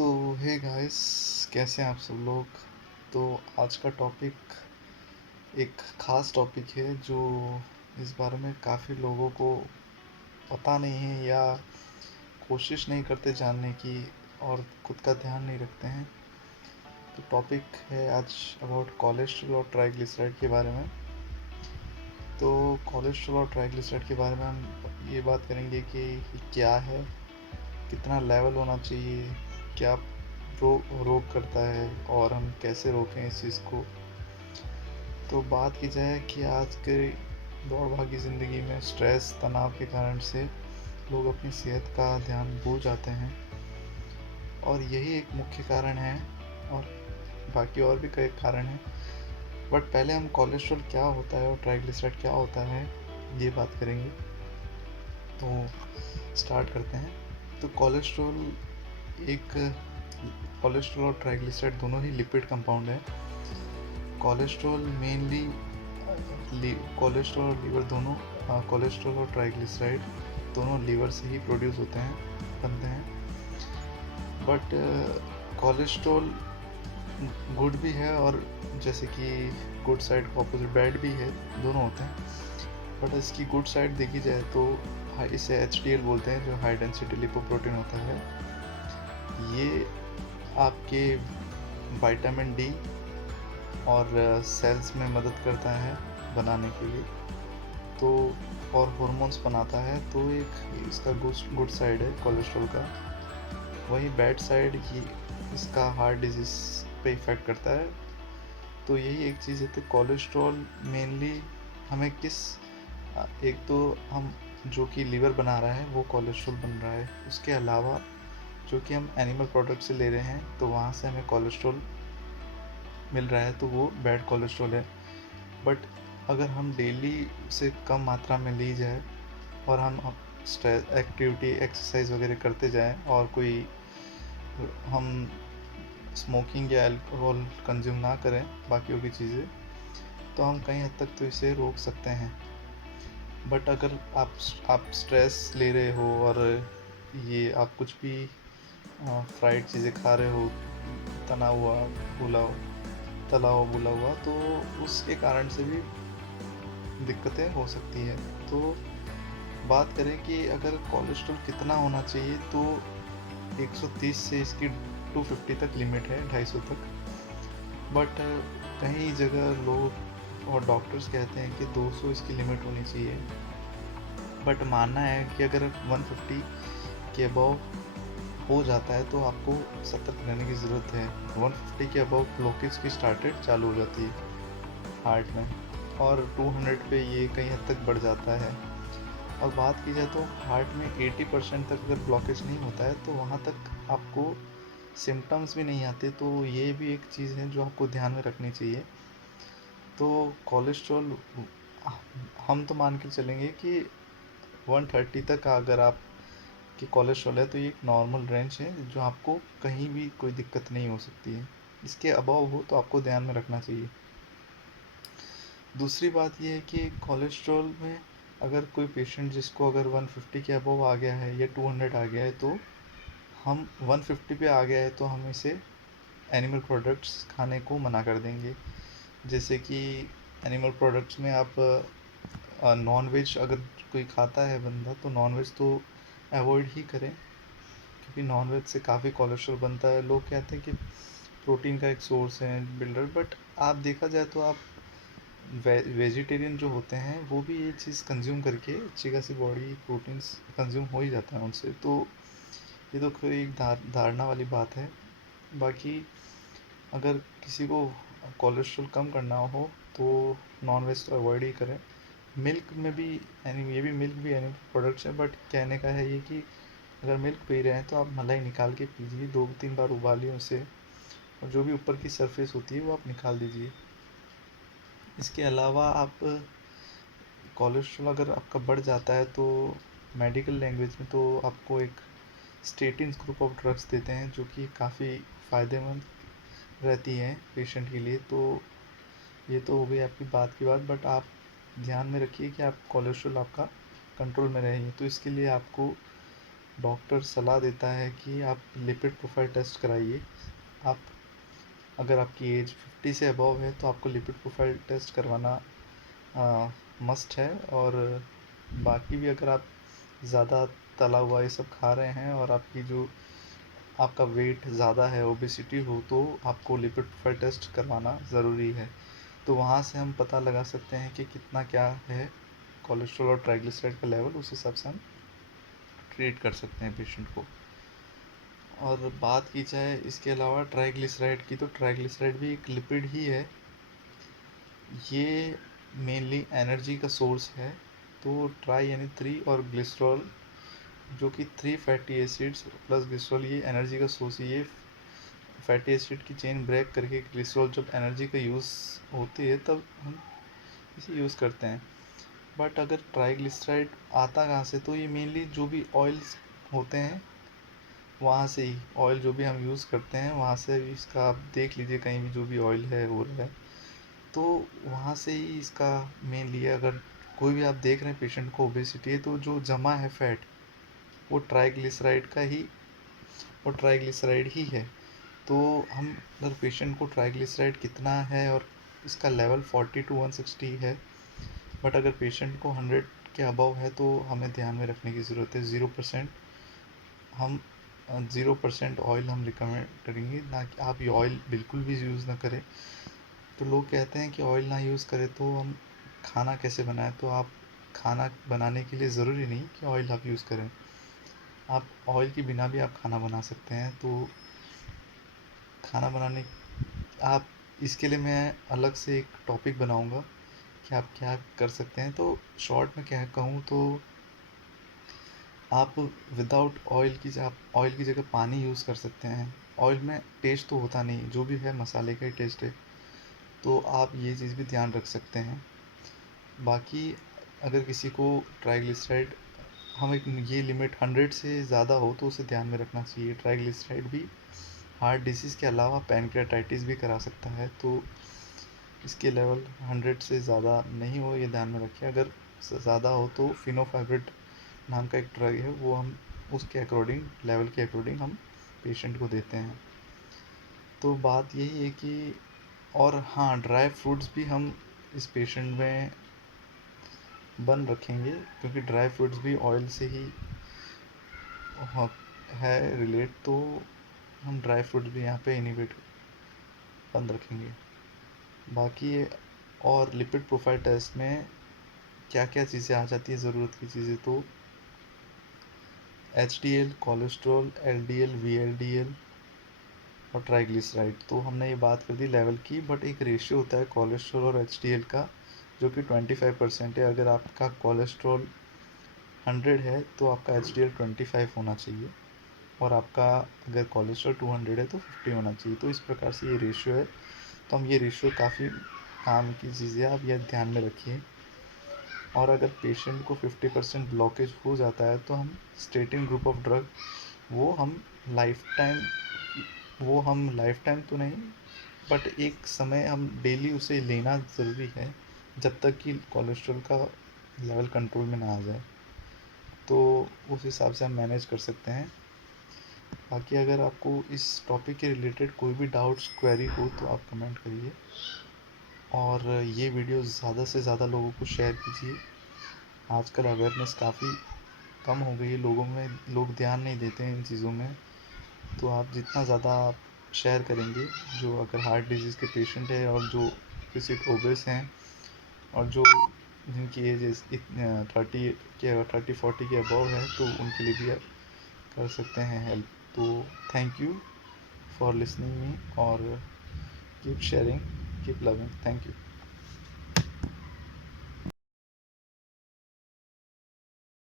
तो hey guys, कैसे हैं आप सब लोग। तो आज का टॉपिक एक ख़ास टॉपिक है जो इस बारे में काफ़ी लोगों को पता नहीं है या कोशिश नहीं करते जानने की और खुद का ध्यान नहीं रखते हैं। तो टॉपिक है आज अबाउट कोलेस्ट्रॉल और ट्राइग्लिसराइड के बारे में। तो कोलेस्ट्रॉल और ट्राइग्लिसराइड के बारे में हम ये बात करेंगे कि ये क्या है, कितना लेवल होना चाहिए, क्या रोग करता है और हम कैसे रोकें इस चीज़ को। तो बात की जाए कि आज के दौड़ भागी ज़िंदगी में स्ट्रेस तनाव के कारण से लोग अपनी सेहत का ध्यान भूल जाते हैं और यही एक मुख्य कारण है। और बाकी और भी कई कारण हैं, बट पहले हम कोलेस्ट्रॉल क्या होता है और ट्राइग्लिसराइड क्या होता है ये बात करेंगे। तो स्टार्ट करते हैं। तो कोलेस्ट्रॉल और ट्राइग्लिसराइड दोनों ही लिपिड कंपाउंड है। कोलेस्ट्रॉल मेनली कोलेस्ट्रॉल और लीवर दोनों कोलेस्ट्रॉल और ट्राइग्लिसराइड दोनों लीवर से ही प्रोड्यूस बनते हैं। बट कोलेस्ट्रॉल गुड भी है और जैसे कि गुड साइड का ऑपोजिट बैड भी है, दोनों होते हैं। बट इसकी गुड साइड देखी जाए तो इसे HDL बोलते हैं, जो हाई डेंसिटी लिपोप्रोटीन होता है। ये आपके विटामिन डी और सेल्स में मदद करता है बनाने के लिए, तो और हार्मोन्स बनाता है। तो एक इसका गुड साइड है कोलेस्ट्रॉल का। वहीं बैड साइड ये इसका हार्ट डिजीज़ पे इफ़ेक्ट करता है। तो यही एक चीज़ है। तो कोलेस्ट्रॉल मेनली हमें एक तो हम जो कि लीवर बना रहा है वो कोलेस्ट्रॉल बन रहा है, उसके अलावा जो कि हम एनिमल प्रोडक्ट से ले रहे हैं तो वहाँ से हमें कोलेस्ट्रॉल मिल रहा है, तो वो बैड कोलेस्ट्रॉल है। बट अगर हम डेली से कम मात्रा में ली जाए और हम स्ट्रेस एक्टिविटी एक्सरसाइज वगैरह करते जाएं और हम स्मोकिंग या अल्कोहल कंज्यूम ना करें बाकियों की चीज़ें, तो हम कहीं हद तक तो इसे रोक सकते हैं। बट अगर आप स्ट्रेस ले रहे हो और ये आप कुछ भी फ्राइड चीज़ें खा रहे हो, तना हुआ भुला तला हुआ भुला हुआ, तो उसके कारण से भी दिक्कतें हो सकती हैं। तो बात करें कि अगर कोलेस्ट्रॉल कितना होना चाहिए, तो 130 से इसकी 250 तक लिमिट है, 250 तक। बट कई जगह लोग और डॉक्टर्स कहते हैं कि 200 इसकी लिमिट होनी चाहिए। बट मानना है कि अगर 150 के अबव हो जाता है तो आपको सतर्क रहने की ज़रूरत है। 150 के अबव ब्लॉकेज की स्टार्टेड चालू हो जाती है हार्ट में, और 200 पे ये कई हद तक बढ़ जाता है। और बात की जाए तो हार्ट में 80% तक अगर ब्लॉकेज नहीं होता है तो वहाँ तक आपको सिम्टम्स भी नहीं आते। तो ये भी एक चीज़ है जो आपको ध्यान में रखनी चाहिए। तो कोलेस्ट्रॉल हम तो मान के चलेंगे कि 130 तक अगर आप कि कोलेस्ट्रॉल है तो ये एक नॉर्मल रेंज है, जो आपको कहीं भी कोई दिक्कत नहीं हो सकती है। इसके अबव हो तो आपको ध्यान में रखना चाहिए। दूसरी बात ये है कि कोलेस्ट्रॉल में अगर कोई पेशेंट जिसको अगर 150 के अबव आ गया है या 200 आ गया है, तो हम 150 पे आ गया है तो हम इसे एनिमल प्रोडक्ट्स खाने को मना कर देंगे। जैसे कि एनिमल प्रोडक्ट्स में आप नॉन वेज अगर कोई खाता है बंदा, तो नॉन वेज तो अवॉइड ही करें, क्योंकि नॉन वेज से काफ़ी कोलेस्ट्रॉल बनता है। लोग कहते हैं कि प्रोटीन का एक सोर्स है बिल्डर, बट आप देखा जाए तो आप वेजिटेरियन जो होते हैं वो भी ये चीज़ कंज्यूम करके अच्छी खासी बॉडी प्रोटीन्स कंज्यूम हो ही जाता है उनसे। तो ये तो कोई एक धारणा वाली बात है। बाकी अगर किसी को कोलेस्ट्रॉल कम करना हो तो नॉन वेज तो अवॉइड ही करें। मिल्क में भी ये भी मिल्क भी एनिमल प्रोडक्ट्स है, बट कहने का है ये कि अगर मिल्क पी रहे हैं तो आप मलाई निकाल के पीजिए, 2-3 बार उबालिए उसे, और जो भी ऊपर की सरफेस होती है वो आप निकाल दीजिए। इसके अलावा आप कोलेस्ट्रॉल अगर आपका बढ़ जाता है तो मेडिकल लैंग्वेज में तो आपको एक स्टेटिन ग्रुप ऑफ ड्रग्स देते हैं, जो कि काफ़ी फ़ायदेमंद रहती हैं पेशेंट के लिए। तो ये तो हो गई आपकी बात की बात, बट आप ध्यान में रखिए कि आप कोलेस्ट्रॉल आपका कंट्रोल में रहे। तो इसके लिए आपको डॉक्टर सलाह देता है कि आप लिपिड प्रोफाइल टेस्ट कराइए। आप अगर आपकी एज 50 से अबव है तो आपको लिपिड प्रोफाइल टेस्ट करवाना मस्ट है। और बाकी भी अगर आप ज़्यादा तला हुआ ये सब खा रहे हैं और आपकी जो आपका वेट ज़्यादा है, ओबेसिटी हो, तो आपको लिपिड प्रोफाइल टेस्ट करवाना ज़रूरी है। तो वहाँ से हम पता लगा सकते हैं कि कितना क्या है कोलेस्ट्रॉल और ट्राइग्लिसराइड का लेवल, उस हिसाब से हम ट्रीट कर सकते हैं पेशेंट को। और बात की जाए इसके अलावा ट्राइग्लिसराइड की, तो ट्राइग्लिसराइड भी एक लिपिड ही है। ये मेनली एनर्जी का सोर्स है। तो ट्राई यानी 3 और ग्लिसरॉल जो कि 3 फैटी एसिड्स प्लस ग्लिसरॉल, ये एनर्जी का सोर्स है। ये फैटी एसिड की चेन ब्रेक करके ग्लिसरॉल जब एनर्जी का यूज़ होती है तब हम इसे यूज़ करते हैं। बट अगर ट्राइग्लिसराइड आता कहाँ से, तो ये मेनली जो भी ऑयल्स होते हैं वहाँ से ही, ऑयल जो भी हम यूज़ करते हैं वहाँ से इसका आप देख लीजिए, कहीं भी जो भी ऑयल है हो रहा है तो वहाँ से ही इसका मेनली है। अगर कोई भी आप देख रहे हैं पेशेंट को ओबेसिटी है, तो जो जमा है फैट वो ट्राइग्लिसराइड ही है। तो हम अगर पेशेंट को ट्राइग्लिसराइड कितना है और इसका लेवल 40 to 160 है, बट अगर पेशेंट को 100 के अबव है तो हमें ध्यान में रखने की ज़रूरत है। 0% हम 0% ऑयल हम रिकमेंड करेंगे, ना कि आप ये ऑयल बिल्कुल भी यूज़ ना करें। तो लोग कहते हैं कि ऑयल ना यूज़ करें तो हम खाना कैसे बनाएं, तो आप खाना बनाने के लिए ज़रूरी नहीं कि ऑयल आप यूज़ करें, आप ऑयल के बिना भी आप खाना बना सकते हैं। तो खाना बनाने आप इसके लिए मैं अलग से एक टॉपिक बनाऊंगा कि आप क्या कर सकते हैं। तो शॉर्ट में क्या कहूँ तो आप विदाउट ऑयल की जगह पानी यूज़ कर सकते हैं। ऑयल में टेस्ट तो होता नहीं, जो भी है मसाले का ही टेस्ट है, तो आप ये चीज़ भी ध्यान रख सकते हैं। बाकी अगर किसी को ट्राइग्लिसराइड हम एक ये लिमिट 100 से ज़्यादा हो तो उसे ध्यान में रखना चाहिए। ट्राइग्लिसराइड भी हार्ट डिसीज़ के अलावा पैनक्रियाटाइटिस भी करा सकता है, तो इसके लेवल 100 से ज़्यादा नहीं हो, ये ध्यान में रखिए। अगर ज़्यादा हो तो फिनोफाइब्रिड नाम का एक ड्रग है, वो हम उसके अकॉर्डिंग, लेवल के अकॉर्डिंग हम पेशेंट को देते हैं। तो बात यही है कि और हाँ, ड्राई फ्रूट्स भी हम इस पेशेंट में बंद रखेंगे, क्योंकि ड्राई फ्रूट्स भी ऑयल से ही है रिलेट, तो हम ड्राई फ्रूट्स भी यहाँ पे इनिबिट बंद रखेंगे। बाकी और लिपिड प्रोफाइल टेस्ट में क्या क्या चीज़ें आ जाती है ज़रूरत की चीज़ें, तो HDL, कोलेस्ट्रॉल, LDL, VLDL और ट्राइग्लिसराइड। तो हमने ये बात कर दी लेवल की, बट एक रेशियो होता है कोलेस्ट्रॉल और HDL का जो कि 25% है। अगर आपका कोलेस्ट्रॉल 100 है तो आपका HDL 25 होना चाहिए, और आपका अगर कोलेस्ट्रॉल 200 है तो 50 होना चाहिए। तो इस प्रकार से ये रेशियो है। तो हम ये रेशियो काफ़ी काम की चीज़ है, आप यह ध्यान में रखिए। और अगर पेशेंट को 50% ब्लॉकेज हो जाता है तो हम स्टेटिन ग्रुप ऑफ ड्रग वो हम लाइफ टाइम लाइफ टाइम तो नहीं, बट एक समय हम डेली उसे लेना ज़रूरी है जब तक कि कोलेस्ट्रॉल का लेवल कंट्रोल में ना आ जाए। तो उस हिसाब से हम मैनेज कर सकते हैं। बाकी अगर आपको इस टॉपिक के रिलेटेड कोई भी डाउट्स क्वेरी हो तो आप कमेंट करिए, और ये वीडियो ज़्यादा से ज़्यादा लोगों को शेयर कीजिए। आजकल अवेयरनेस काफ़ी कम हो गई है, लोगों में लोग ध्यान नहीं देते हैं इन चीज़ों में। तो आप जितना ज़्यादा आप शेयर करेंगे, जो अगर हार्ट डिजीज़ के पेशेंट है और जो किसी ओबेस हैं और जो जिनकी एज 30-40 के अबव है, तो उनके लिए भी कर सकते हैं हेल्प। तो thank you for listening me, और keep sharing, keep loving. Thank you.